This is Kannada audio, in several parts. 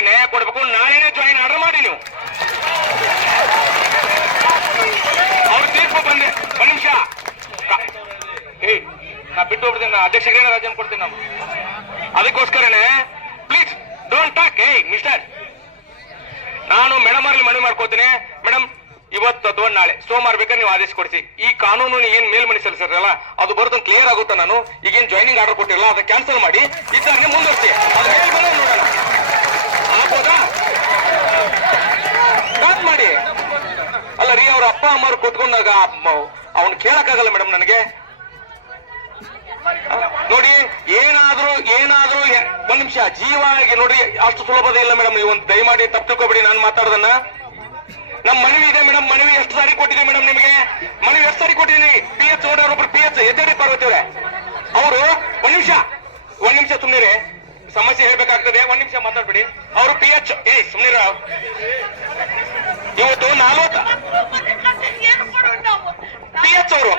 ಮಕ್ಕಳಿಗೆ ನ್ಯಾಯ ಕೊಡಬೇಕು. ನಾಳೆನೇ ಜಾಯಿನ್ ಆರ್ಡರ್ ಮಾಡಿ ನೀವು. ಅವ್ರ ತೀರ್ಪು ಬಂದೆ ಒಂದ್ ನಿಮಿಷ ನಾ ಬಿಟ್ಟು ಹೋಗ್ಬಿಡ್ತೇನೆ. ಅಧ್ಯಕ್ಷರಿಗೆ ರಾಜನ್ ಕೊಡ್ತೀನಿ ನಾನು. ಅದಕ್ಕೋಸ್ಕರನೇ ಪ್ಲೀಸ್ ಡೋಂಟ್ ಟಾಕ್. ಮಿಸ್ಟರ್, ನಾನು ಮೇಡಮ್ ಅವ್ರಲ್ಲಿ ಮನವಿ ಮಾಡ್ಕೋತೀನಿ. ಮೇಡಮ್, ಇವತ್ತು ಅಥವಾ ನಾಳೆ ಸೋಮವಾರ ಬೇಕಾದ್ರೆ ನೀವು ಆದೇಶ ಕೊಡಿಸಿ. ಈ ಕಾನೂನು ಏನ್ ಮೇಲ್ಮನಿ ಸಲ್ಲಿಸಿರಲ್ಲ ಅದು ಬರೋದನ್ನ ಕ್ಲಿಯರ್ ಆಗುತ್ತಾ? ನಾನು ಈಗೇನ್ ಜಾಯ್ನಿಂಗ್ ಆರ್ಡರ್ ಕೊಟ್ಟಿರಲ್ಲ ಅದನ್ನ ಕ್ಯಾನ್ಸಲ್ ಮಾಡಿ ಇದ್ದಾಗೆ ಮುಂದುವರಿಸಿ. ಅದು ಮೇಲ್ಮನೆ ನೋಡೋಣ ಆಗ್ಬೋದಾ? ಸ್ಟಾರ್ಟ್ ಮಾಡಿ. ಅಲ್ಲ ರೀ, ಅವ್ರ ಅಪ್ಪ ಅಮ್ಮರು ಕೂತ್ಕೊಂಡಾಗ ಅವ್ನು ಕೇಳಕ್ಕಾಗಲ್ಲ ಮೇಡಮ್ ನನಗೆ. ನೋಡಿ, ಏನಾದ್ರೂ ಒಂದ್ ನಿಮಿಷ ಜೀವ ನೋಡಿ, ಅಷ್ಟು ಸುಲಭದ ಇಲ್ಲ ಮೇಡಮ್. ನೀವು ಒಂದು ದಯಮಾಡಿ ತಪ್ಪು ತಿಳ್ಕೊಬೇಡಿ ನಾನು ಮಾತಾಡೋದನ್ನ. ನಮ್ ಮನವಿ ಇದೆ ಮೇಡಮ್. ಮನವಿ ಎಷ್ಟು ಸಾರಿ ಕೊಟ್ಟಿದೆ ಮೇಡಮ್ ನಿಮಗೆ? ಮನವಿ ಎಷ್ಟು ಸಾರಿ ಕೊಟ್ಟಿದ್ದೀನಿ? PH ನೋಡೋರೊಬ್ರು PH ಎದ್ದೇಳಿ ಪಾರ್ವತಿ ಅವರೇ, ಅವರು ಒಂದ್ ನಿಮಿಷ ಸುಮ್ನಿರಿ, ಸಮಸ್ಯೆ ಹೇಳ್ಬೇಕಾಗ್ತದೆ. ಒಂದ್ ನಿಮಿಷ ಮಾತಾಡ್ಬಿಡಿ. ಅವರು PH ಸುಮ್ನಿರ. ಇವತ್ತು 40 PH ಅವರು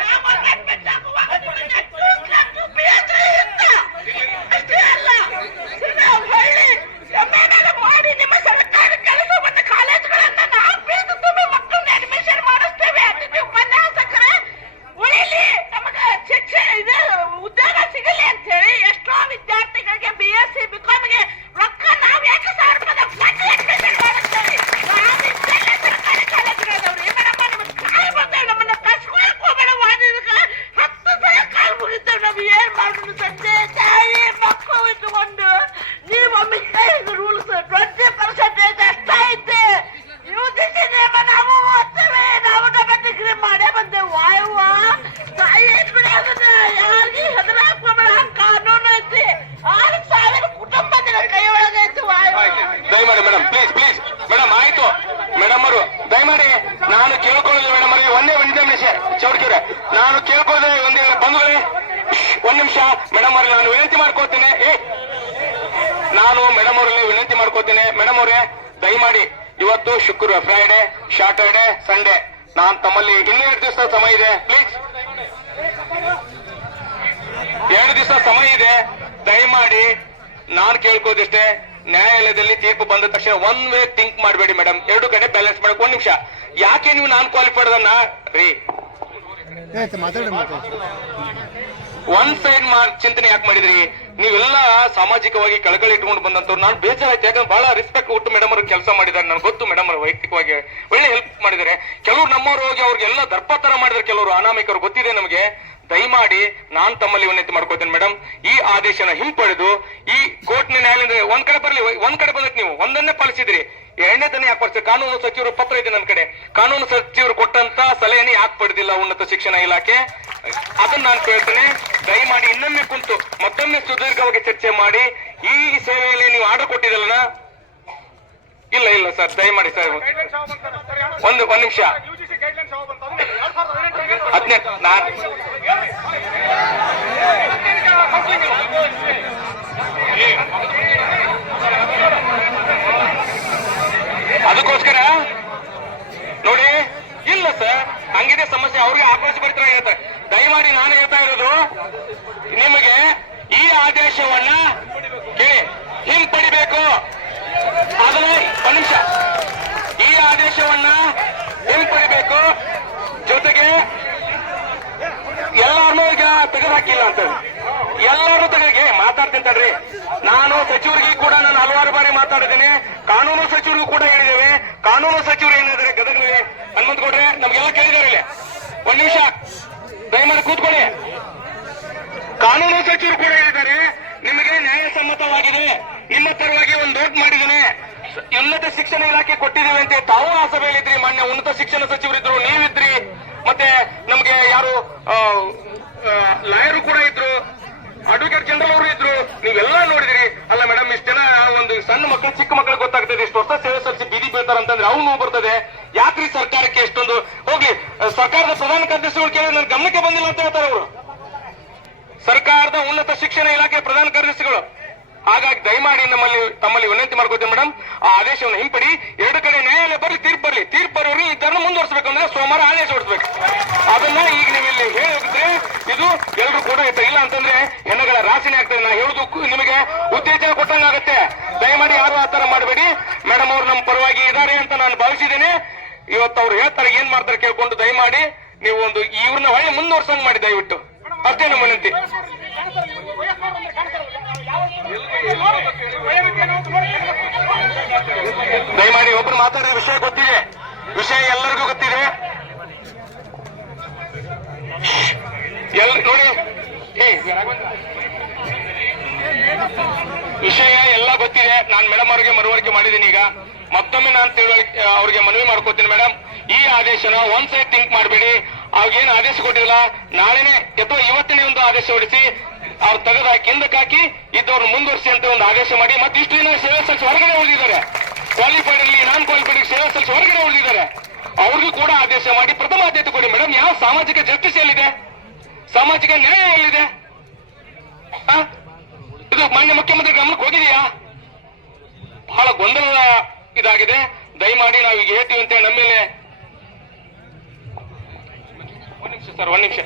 ನಾನು ಕೇಳ್ಕೊಳ್ಳೋದು ಒಂದೇ ಬಂಧುಗಳೇ, ಒಂದ್ ನಿಮಿಷ ಮೇಡಮ್ ಅವ್ರಿಗೆ ನಾನು ವಿನಂತಿ ಮಾಡ್ಕೋತೀನಿ. ನಾನು ಮೇಡಮ್ ಅವರಲ್ಲಿ ವಿನಂತಿ ಮಾಡ್ಕೋತೀನಿ. ಮೇಡಮ್ ಅವರೇ, ದಯಮಾಡಿ ಇವತ್ತು ಶುಕ್ರವಾರ, ಫ್ರೈಡೆ, ಸ್ಯಾಟರ್ಡೆ, ಸಂಡೇ, ನಾನ್ ತಮ್ಮಲ್ಲಿ ಇನ್ನೂ 2 ದಿವಸ ಸಮಯ ಇದೆ. ಪ್ಲೀಸ್, 2 ದಿವಸ ಸಮಯ ಇದೆ. ದಯಮಾಡಿ ನಾನು ಕೇಳ್ಕೋದಿಷ್ಟೇ, ನ್ಯಾಯಾಲಯದಲ್ಲಿ ತೀರ್ಪು ಬಂದ ತಕ್ಷಣ ಒನ್ ವೇ ಥಿಂಕ್ ಮಾಡಬೇಡಿ ಮೇಡಮ್. 2 ಕಡೆ ಬ್ಯಾಲೆನ್ಸ್ ಮಾಡಕ್. ಒಂದ್ ನಿಮಿಷ, ಯಾಕೆ ನೀವು ನಾನ್ ಕ್ವಾಲಿಫೈಡ್ ಅನ್ನ ರೀ ಒನ್ ಸೈಡ್ ಚಿಂತನೆ ಯಾಕೆ ಮಾಡಿದ್ರಿ? ನೀವೆಲ್ಲ ಸಾಮಾಜಿಕವಾಗಿ ಕಳಕಳಿ ಇಟ್ಕೊಂಡು ಬಂದಂತವ್ರು. ನಾನು ಬೇಜಾರಾಯ್ತು, ಯಾಕಂದ್ರೆ ಬಹಳ ರೆಸ್ಪೆಕ್ಟ್ ಕೊಟ್ಟು ಮೇಡಮ್ ಅವ್ರಿಗೆ ಕೆಲಸ ಮಾಡಿದ್ದಾರೆ. ನನಗೆ ಗೊತ್ತು ಮೇಡಮ್ ಅವರು ವೈಯಕ್ತಿಕವಾಗಿ ಒಳ್ಳೆ ಹೆಲ್ಪ್ ಮಾಡಿದ್ದಾರೆ. ಕೆಲವರು ನಮ್ಮವ್ರು ಹೋಗಿ ಅವ್ರಿಗೆಲ್ಲ ದರ್ಪತರ ಮಾಡಿದ್ರೆ, ಕೆಲವರು ಅನಾಮಿಕರು ಗೊತ್ತಿದೆ ನಮಗೆ. ದಯಮಾಡಿ ನಾನು ತಮ್ಮಲ್ಲಿ ವಿನಂತಿ ಮಾಡ್ಕೋತೇನೆ ಮೇಡಮ್, ಈ ಆದೇಶನ ಹಿಂಪಡೆದು ಈ ಕೋರ್ಟ್ನ ನ್ಯಾಯಾಲಯದ ಒಂದ್ ಕಡೆ ಬರಲಿ. ಒಂದ್ ಕಡೆ ಬಂದಕ್ಕೆ ನೀವು ಒಂದನ್ನೇ ಪಾಲಿಸಿದ್ರಿ, 2ನೇದನ್ನೇ ಯಾಕೆ ಪಾಲಿಸಿದ್ರಿ? ಕಾನೂನು ಸಚಿವರು ಪತ್ರ ಇದೆ ನನ್ನ ಕಡೆ. ಕಾನೂನು ಸಚಿವರು ಕೊಟ್ಟಂತ ಸಲಹೆನೇ ಯಾಕೆ ಪಡೆದಿಲ್ಲ ಉನ್ನತ ಶಿಕ್ಷಣ ಇಲಾಖೆ? ಅದನ್ನ ನಾನು ಕೇಳ್ತೇನೆ. ದಯಮಾಡಿ ಇನ್ನೊಮ್ಮೆ ಕುಂತು ಮತ್ತೊಮ್ಮೆ ಸುದೀರ್ಘವಾಗಿ ಚರ್ಚೆ ಮಾಡಿ. ಈ ಸೇವೆಯಲ್ಲಿ ನೀವು ಆರ್ಡರ್ ಕೊಟ್ಟಿದ್ದಲ್ಲ? ಇಲ್ಲ ಸರ್, ದಯಮಾಡಿ ಸರ್ ಒಂದ್ ನಿಮಿಷ. 17 ಅದಕ್ಕೋಸ್ಕರ ನೋಡಿ, ಇಲ್ಲ ಸರ್ ಹಂಗಿದೆ ಸಮಸ್ಯೆ. ಅವ್ರಿಗೆ ಆಕ್ರೋಶ ಬರ್ತಾರೆ ಹೇಳ್ತಾರೆ. ದಯಮಾಡಿ ನಾನು ಹೇಳ್ತಾ ಇರೋದು ನಿಮಗೆ, ಈ ಆದೇಶವನ್ನ ಹಿಂಪಡಿಬೇಕು. ಅದನ್ನ ಒಂದ್ ನಿಮಿಷ, ಈ ಆದೇಶವನ್ನ ಹಿಂಪಡಿಬೇಕು. ಜೊತೆಗೆ ಎಲ್ಲಾರನ್ನೂ ಈಗ ತೆಗೆದುಹಾಕಿಲ್ಲ ಅಂತ ಎಲ್ಲರೂ ತೆಗೆಗೆ ಮಾತಾಡ್ತೀನಿ ತಡ್ರಿ. ನಾನು ಸಚಿವರಿಗೆ ಕೂಡ ನಾನು ಹಲವಾರು ಬಾರಿ ಮಾತಾಡಿದ್ದೇನೆ. ಕಾನೂನು ಸಚಿವರಿಗೂ ಕೂಡ ಹೇಳಿದ್ದೇವೆ. ಕಾನೂನು ಸಚಿವರು ಏನಿದ್ದಾರೆ ಗದಗನಲ್ಲಿ ಹನುಮಂತಗೌಡ್ರೆ ನಮ್ಗೆಲ್ಲ ಕೇಳಿದಾರೆ. ಇಲ್ಲಿ ಒಂದ್ ನಿಮಿಷ ದಯಮಾಡಿ ಕೂತ್ಕೊಳ್ಳಿ. ಕಾನೂನು ಸಚಿವರು ಕೂಡ ಹೇಳಿದ್ದಾರೆ ನಿಮಗೆ ನ್ಯಾಯಸಮ್ಮತವಾಗಿದೆ, ನಿಮ್ಮ ಪರವಾಗಿ ಒಂದು ನೋಟ್ ಮಾಡಿದ್ದೇನೆ, ಉನ್ನತ ಶಿಕ್ಷಣ ಇಲಾಖೆ ಕೊಟ್ಟಿದ್ದೀವಿ ಅಂತ. ತಾವು ಆ ಸಭೆಯಲ್ಲಿದ್ರಿ, ಮಾನ್ಯ ಉನ್ನತ ಶಿಕ್ಷಣ ಸಚಿವರಿದ್ರು, ನೀವಿದ್ರಿ, ಮತ್ತೆ ನಮ್ಗೆ ಯಾರು ಲಾಯರು ಕೂಡ ಇದ್ರು, ಅಡ್ವೊಕೇಟ್ ಜನರಲ್ ಅವರು ಇದ್ರು. ನೀವೆಲ್ಲ ನೋಡಿದ್ರಿ ಅಲ್ಲ ಮೇಡಮ್? ಇಷ್ಟು ಜನ ಒಂದು ಸಣ್ಣ ಮಕ್ಕಳು, ಚಿಕ್ಕ ಮಕ್ಕಳಿಗೆ ಗೊತ್ತಾಗ್ತದೆ ಇಷ್ಟು ವರ್ಷ ಸೇವೆ ಸಲ್ಲಿಸಿ ಬೀದಿ ಬೀಳ್ತಾರಂತಂದ್ರೆ ಅವ್ನು ನೋವು ಬರ್ತದೆ. ಯಾಕ್ರಿ ಸರ್ಕಾರಕ್ಕೆ ಎಷ್ಟೊಂದು ಹೋಗ್ಲಿ, ಸರ್ಕಾರದ ಪ್ರಧಾನ ಕಾರ್ಯದರ್ಶಿಗಳು ಕೇಳಿ ನನ್ನ ಗಮನಕ್ಕೆ ಬಂದಿಲ್ಲ ಅಂತ ಹೇಳ್ತಾರೆ ಅವರು, ಸರ್ಕಾರದ ಉನ್ನತ ಶಿಕ್ಷಣ ಇಲಾಖೆ ಪ್ರಧಾನ ಕಾರ್ಯದರ್ಶಿಗಳು. ಹಾಗಾಗಿ ದಯಮಾಡಿ ತಮ್ಮಲ್ಲಿ ವಿನಂತಿ ಮಾಡ್ಕೋತೀನಿ ಮೇಡಮ್, ಆ ಆದೇಶವನ್ನು ಹಿಂಪಡಿ. 2 ಕಡೆ ನ್ಯಾಯಾಲಯ ಬರ್ಲಿ, ತೀರ್ಪು ಬರೋರು ಇದನ್ನು ಮುಂದುವರಿಸಬೇಕಂದ್ರೆ ಸೋಮವಾರ ಆದೇಶ ಹೊರಡಿಸಬೇಕು. ಅದನ್ನ ಈಗ ನೀವು ಇಲ್ಲಿ ಹೇಳಿ ಹೋಗಿದ್ರೆ ಇದು ಎಲ್ಲರೂ ಕೂಡ ಇರ್ತಾರೆ. ಇಲ್ಲ ಅಂತಂದ್ರೆ ಹೆಣ್ಣುಗಳ ರಾಶಿನೇ ಆಗ್ತದೆ. ನಾ ಹೇಳುದು ನಿಮಗೆ ಉತ್ತೇಜನ ಕೊಟ್ಟಂಗಾಗತ್ತೆ. ದಯಮಾಡಿ ಯಾರು ಆತರ ಮಾಡಬೇಡಿ. ಮೇಡಮ್ ಅವ್ರು ನಮ್ಮ ಪರವಾಗಿ ಇದ್ದಾರೆ ಅಂತ ನಾನು ಭಾವಿಸಿದ್ದೇನೆ. ಇವತ್ತು ಅವ್ರು ಹೇಳ್ತಾರೆ, ಏನ್ ಮಾಡ್ತಾರೆ ಕೇಳ್ಕೊಂಡು ದಯಮಾಡಿ ನೀವು ಒಂದು ಇವ್ರನ್ನ ಒಳ್ಳೆ ಮುಂದುವರ್ಸಂಗ್ ಮಾಡಿ ದಯವಿಟ್ಟು. ಅಷ್ಟೇ ನಮ್ಮ ವಿನಂತಿ. ದಯಮಾಡಿ ಒಬ್ರು ಮಾತಾಡಿದ ವಿಷಯ ಗೊತ್ತಿದೆ, ವಿಷಯ ಎಲ್ಲರಿಗೂ ಗೊತ್ತಿದೆ. ನೋಡಿ ವಿಷಯ ಎಲ್ಲ ಗೊತ್ತಿದೆ. ನಾನು ಮೇಡಮ್ ಅವ್ರಿಗೆ ಮನವರಿಕೆ ಮಾಡಿದ್ದೀನಿ. ಈಗ ಮತ್ತೊಮ್ಮೆ ನಾನು ಅವ್ರಿಗೆ ಮನವಿ ಮಾಡ್ಕೋತೀನಿ. ಮೇಡಮ್, ಈ ಆದೇಶನ ಒಂದ್ ಸೈಡ್ ಥಿಂಕ್ ಮಾಡಬೇಡಿ. ಅವ್ರಿಗೇನು ಆದೇಶ ಕೊಟ್ಟಿಲ್ಲ, ನಾಳೆನೆ ಅಥವಾ ಇವತ್ತಿನೇ ಒಂದು ಆದೇಶ ಹೊಡಿಸಿ ಅವ್ರು ತೆಗೆದಾಕಿ ಹಿಂದಕ್ಕೆ ಹಾಕಿ ಇದ್ದವ್ರು ಮುಂದುವರಿಸಿ ಅಂತ ಒಂದು ಆದೇಶ ಮಾಡಿ. ಮತ್ತೆ ಇಷ್ಟು ದಿನ ಸೇವೆ ಸಲ್ಲಿಸಿ ಹೊರಗಡೆ ಉಳಿದಿದ್ದಾರೆ. ಕ್ವಾಲಿಫೈಡ್ ಇರಲಿ ನಾನ್ ಕ್ವಾಲಿಫೈಡ್ ಸೇವೆ ಸಲ್ಲಿಸಿ ಹೊರಗಡೆ ಉಳಿದಿದ್ದಾರೆ. ಅವ್ರಿಗೂ ಕೂಡ ಆದೇಶ ಮಾಡಿ ಪ್ರಥಮ ಆದ್ಯತೆ ಕೊಡಿ. ಮೇಡಮ್, ಯಾವ ಸಾಮಾಜಿಕ ಜಸ್ಟಿಸ್ ಎಲ್ಲಿದೆ? ಸಾಮಾಜಿಕ ನ್ಯಾಯ ಎಲ್ಲಿದೆ? ಇದು ಮಾನ್ಯ ಮುಖ್ಯಮಂತ್ರಿ ಗಮನಕ್ಕೆ ಹೋಗಿದೆಯಾ? ಬಹಳ ಗೊಂದಲ ಇದಾಗಿದೆ. ದಯಮಾಡಿ ನಾವು ಈಗ ಹೇಳ್ತೀವಿ ಅಂತ ನಮ್ಮ ಮೇಲೆ ಒಂದ್ ನಿಮಿಷ ಸರ್, ಒಂದ್ ನಿಮಿಷ.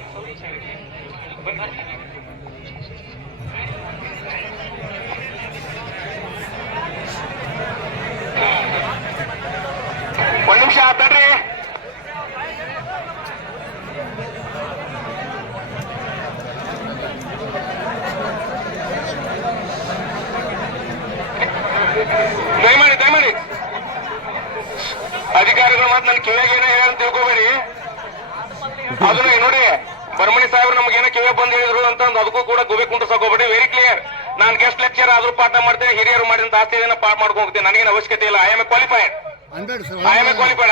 ಒಂದ್ ನಿಮಿಷ ತಡ್ರಿ. ದಯಮಾಡಿ ಅಧಿಕಾರಿಗಳು ಮಾತ್ರ ನನ್ನ ಕಿವಿಯಾಗ ಏನೋ ಹೇಳ ತಿಳ್ಕೋಬೇಡಿ. ಅದನ್ನ ನೋಡಿ, ಬರ್ಮಣಿ ಸಾಹೇಬ್ರು ನಮ್ಗೇನೋ ಕಿವಿಯಾಗ ಬಂದ್ ಹೇಳಿದ್ರು ಅಂತ ಅದಕ್ಕೂ ಕೂಡ ಗುಬೆ ಕುಂಡ್ರಸಾಕೋಬೇಡಿ. Very clear. ನಾನು ಗೆಸ್ಟ್ ಲೆಕ್ಚರ್ ಆದ್ರೂ ಪಾಠ ಮಾಡ್ತೇನೆ. ಹಿರಿಯರು ಮಾಡಿದಂತ ಆಸ್ತಿ ಇದನ್ನ ಪಾಠ ಮಾಡ್ಕೊಂಡು ಹೋಗ್ತೇನೆ. ನನಗೇನು ಅವಶ್ಯಕತೆ ಇಲ್ಲ. I am A qualified.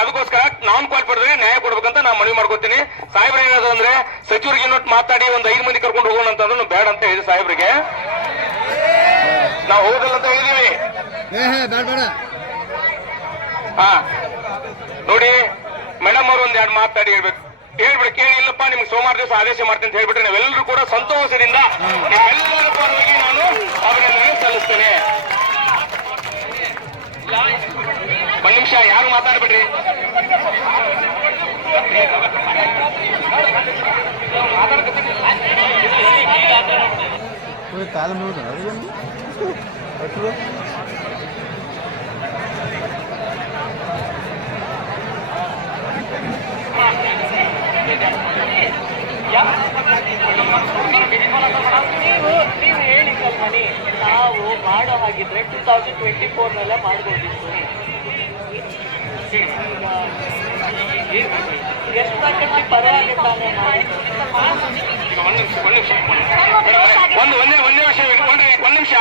ಅದಕ್ಕೋಸ್ಕರ ನಾನ್ ಕ್ವಾಲಿಫೈಡ್ ನ್ಯಾಯ ಕೊಡ್ಬೇಕಂತ ನಾನು ಮನವಿ ಮಾಡ್ಕೊತೀನಿ. ಸಾಹೇಬ್ರ ಏನಾದ್ರು ಅಂದ್ರೆ ಸಚಿವರಿಗೆ ಇನ್ನೊಟ್ಟು ಮಾತಾಡಿ ಒಂದ್ 5 ಮಂದಿ ಕರ್ಕೊಂಡು ಹೋಗೋಣ ಅಂತಂದ್ರೆ ಬೇಡ ಅಂತ ಹೇಳಿದೆ ಸಾಹೇಬ್ರಿಗೆ. ನಾವು ಹೋಗಲ್ಲ ಅಂತ ಹೇಳಿದೀವಿ. ಹಾ ನೋಡಿ ಮೇಡಮ್ ಅವರು ಒಂದ್ 2 ಮಾತಾಡಿ ಹೇಳ್ಬಿಡಿ. ಕೇಳಿ, ಇಲ್ಲಪ್ಪ ನಿಮ್ಗೆ ಸೋಮವಾರ ದಿವಸ ಆದೇಶ ಮಾಡ್ತೀನಿ ಅಂತ ಹೇಳ್ಬಿಟ್ರೆ ನಾವೆಲ್ಲರೂ ಕೂಡ ಸಂತೋಷದಿಂದ ನಿಮ್ಮೆಲ್ಲರ ಪರವಾಗಿ ನಾನು ಅಭಿನಂದನೆ ಸಲ್ಲಿಸ್ತೇನೆ. ಒಂದ್ ನಿಮಿಷ ಯಾರು ಮಾತಾಡ್ಬಿಡ್ರಿ. ನೀವು ಹೇಳಿ ಕಲ್ಮಣಿ, ನಾವು ಮಾಡೋ ಹಾಗಿದ್ರೆ 2024 ಮಾಡ್ಬೋದಿತ್ತು. ಎಷ್ಟು ಪರವಾಗಿದ್ದಾನೆ. ಒಂದ್ ನಿಮಿಷ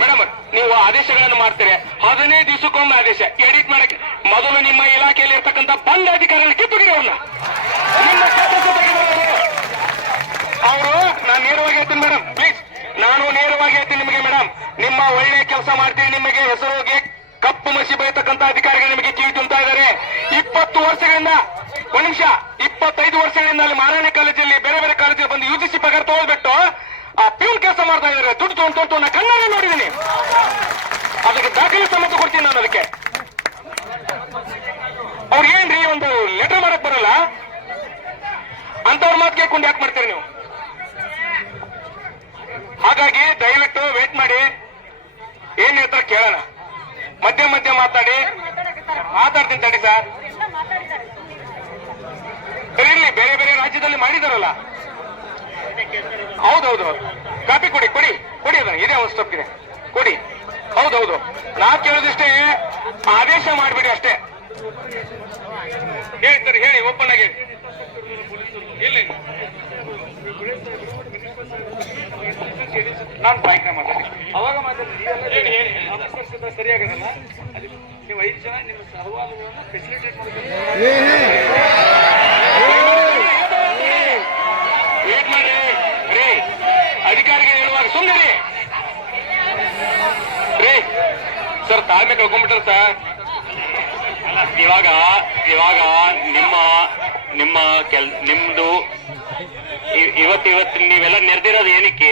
ಮೇಡಮ್, ನೀವು ಆದೇಶಗಳನ್ನು ಮಾಡ್ತೀರಿ. 15 ದಿವಸಕ್ಕೊಮ್ಮೆ ಆದೇಶ ಎಡಿಟ್ ಮಾಡಕ್ಕೆ ಮೊದಲು ನಿಮ್ಮ ಇಲಾಖೆಯಲ್ಲಿ ಇರ್ತಕ್ಕಂಥ ಬಂದ ಅಧಿಕಾರಿಗಳು ಕಿತ್ತುಗಿರಿ ಅವ್ರನ್ನ. ಅವರು ನಾನು ನೇರವಾಗಿ ಹೇಳ್ತೀನಿ ಮೇಡಮ್, ಪ್ಲೀಸ್. ನಾನು ನೇರವಾಗಿ ಹೇಳ್ತೀನಿ ನಿಮಗೆ ಮೇಡಮ್, ನಿಮ್ಮ ಒಳ್ಳೆ ಕೆಲಸ ಮಾಡ್ತೀನಿ. ನಿಮಗೆ ಹೆಸರುಗೆ ಕಪ್ಪು ಮಸಿ ಬಯತಕ್ಕಂಥ ಅಧಿಕಾರಿಗಳು ನಿಮಗೆ ಕಿವಿ ತುಂಬ್ತಾ ಇದ್ದಾರೆ. 20 ವರ್ಷಗಳಿಂದ, ಒಂದ್ ನಿಮಿಷ, 25 ವರ್ಷಗಳಿಂದ ಅಲ್ಲಿ ಮಾರಾಣಿ ಕಾಲೇಜಲ್ಲಿ ಬೇರೆ ಬೇರೆ ಕಾಲೇಜಲ್ಲಿ ಬಂದು UGC ಪಗಾರ ತಗೋದ್ಬಿಟ್ಟು ಆ ಪ್ಯೂನ್ ಕೆಲಸ ಮಾಡ್ತಾ ಇದ್ದಾರೆ. ದುಡ್ಡು ತಗೊಂಡು ನಾ ಕಣ್ಣಾರೆ ನೋಡಿದ್ದೀನಿ. ಅದಕ್ಕೆ ದಾಖಲೆ ಸಮೇತ ಕೊಡ್ತೀನಿ ನಾನು. ಅದಕ್ಕೆ ಅವ್ರು ಏನ್ರಿ ಒಂದು ಲೆಟರ್ ಮಾಡಕ್ ಬರಲ್ಲ ಅಂತವ್ರ ಮಾತು ಕೇಳ್ಕೊಂಡು ಯಾಕೆ ಮಾಡ್ತೀರಿ ನೀವು? ಹಾಗಾಗಿ ದಯವಿಟ್ಟು ವೇಟ್ ಮಾಡಿ, ಏನ್ ಹೇಳ್ತಾರೆ ಕೇಳೋಣ. ಮಧ್ಯ ಮಾತಾಡಿ. ಮಾತಾಡ್ತೀನಿ ತಡಿ ಸರ್. ಇರ್ಲಿ, ಬೇರೆ ಬೇರೆ ರಾಜ್ಯದಲ್ಲಿ ಮಾಡಿದಾರಲ್ಲ. ಹೌದೌದು, ಕಾಪಿ ಕೊಡಿ ಅದನ್ನ. ಇದೇ ಒಂದು ಸ್ಟೆಪ್ ಇದೆ, ಕೊಡಿ. ಹೌದೌದು, ನಾ ಕೇಳೋದಿಷ್ಟೇ, ಆದೇಶ ಮಾಡ್ಬಿಡಿ ಅಷ್ಟೇ. ಹೇಳ್ತಾರೆ, ಹೇಳಿ, ಓಪನ್ ಆಗಿ ಇಲ್ಲ. ನಾನು ಬಾಯ್ಕ ಮಾತಾಡಿ ಅವಾಗ ಮಾತಾಡಿ ಸರಿಯಾಗದಲ್ಲ. ನೀವು 5 ಜನ ನಿಮ್ಮ ಸಹವಾಲುಗಳನ್ನು ಫೆಸಿಲಿಟೇಟ್ ಮಾಡ್ಬೇಕು. ವೇಟ್ ಮಾಡಿ ರೀ, ಅಧಿಕಾರಿಗೆ ಹೇಳುವಾಗ ಸುಮ್ಮನೆ ರೀ ಸರ್. ತಾಳ್ಮೆ ಕಳ್ಕೊಂಡ್ಬಿಟ್ರ ಸರ್. ಇವಾಗ ನಿಮ್ದು ಇವತ್ತು ನೀವೆಲ್ಲ ನೆರೆದಿರೋದು ಏನಕ್ಕೆ?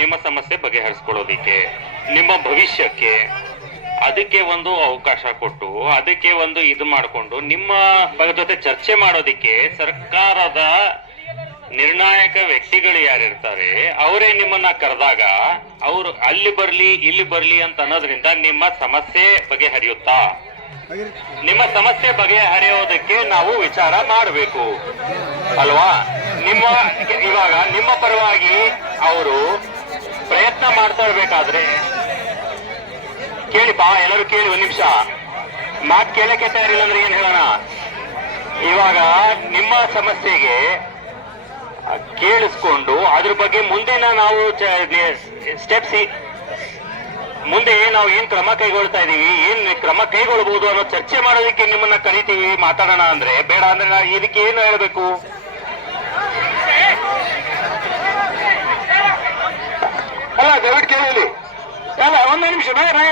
ನಿಮ್ಮ ಸಮಸ್ಯೆ ಬಗೆಹರಿಸ್ಕೊಳ್ಳೋದಿಕ್ಕೆ, ನಿಮ್ಮ ಭವಿಷ್ಯಕ್ಕೆ. ಅದಕ್ಕೆ ಒಂದು ಅವಕಾಶ ಕೊಟ್ಟು, ಅದಕ್ಕೆ ಒಂದು ಇದು ಮಾಡಿಕೊಂಡು ನಿಮ್ಮ ಜೊತೆ ಚರ್ಚೆ ಮಾಡೋದಿಕ್ಕೆ ಸರ್ಕಾರದ ನಿರ್ಣಾಯಕ ವ್ಯಕ್ತಿಗಳು ಯಾರಿರ್ತಾರೆ ಅವರೇ ನಿಮ್ಮನ್ನ ಕರೆದಾಗ ಅವರು ಅಲ್ಲಿ ಬರ್ಲಿ ಇಲ್ಲಿ ಬರ್ಲಿ ಅಂತ ಅನ್ನೋದ್ರಿಂದ ನಿಮ್ಮ ಸಮಸ್ಯೆ ಬಗೆಹರಿಯುತ್ತಾ? ನಿಮ್ಮ ಸಮಸ್ಯೆ ಬಗೆಹರಿಯೋದಕ್ಕೆ ನಾವು ವಿಚಾರ ಮಾಡಬೇಕು ಅಲ್ವಾ? ಇವಾಗ ನಿಮ್ಮ ಪರವಾಗಿ ಅವರು ಪ್ರಯತ್ನ ಮಾಡ್ತಾ ಇರ್ಬೇಕಾದ್ರೆ ಕೇಳಿಪಾ, ಎಲ್ಲರೂ ಕೇಳಿ ಒಂದ್ ನಿಮಿಷ. ಮಾತು ಕೇಳಕ್ಕೆ ತಯಾರಿಲ್ಲ ಅಂದ್ರೆ ಏನ್ ಹೇಳೋಣ? ಇವಾಗ ನಿಮ್ಮ ಸಮಸ್ಯೆಗೆ ಕೇಳಿಸ್ಕೊಂಡು ಅದ್ರ ಬಗ್ಗೆ ಮುಂದಿನ ನಾವು ಸ್ಟೆಪ್ಸ್ ಮುಂದೆ ನಾವು ಏನ್ ಕ್ರಮ ಕೈಗೊಳ್ತಾ ಇದೀವಿ, ಏನ್ ಕ್ರಮ ಕೈಗೊಳ್ಬಹುದು ಅನ್ನೋ ಚರ್ಚೆ ಮಾಡೋದಕ್ಕೆ ನಿಮ್ಮನ್ನ ಕರಿತೀವಿ, ಮಾತಾಡೋಣ ಅಂದ್ರೆ. ಬೇಡ ಅಂದ್ರೆ ನಾವು ಇದಕ್ಕೆ ಏನು ಹೇಳ್ಬೇಕು? ಅಲ್ಲ ದಯವಿಟ್ಟು ಕೇಳಿ. ಅಲ್ಲ ಒಂದೇ ನಿಮಿಷ, ನಾ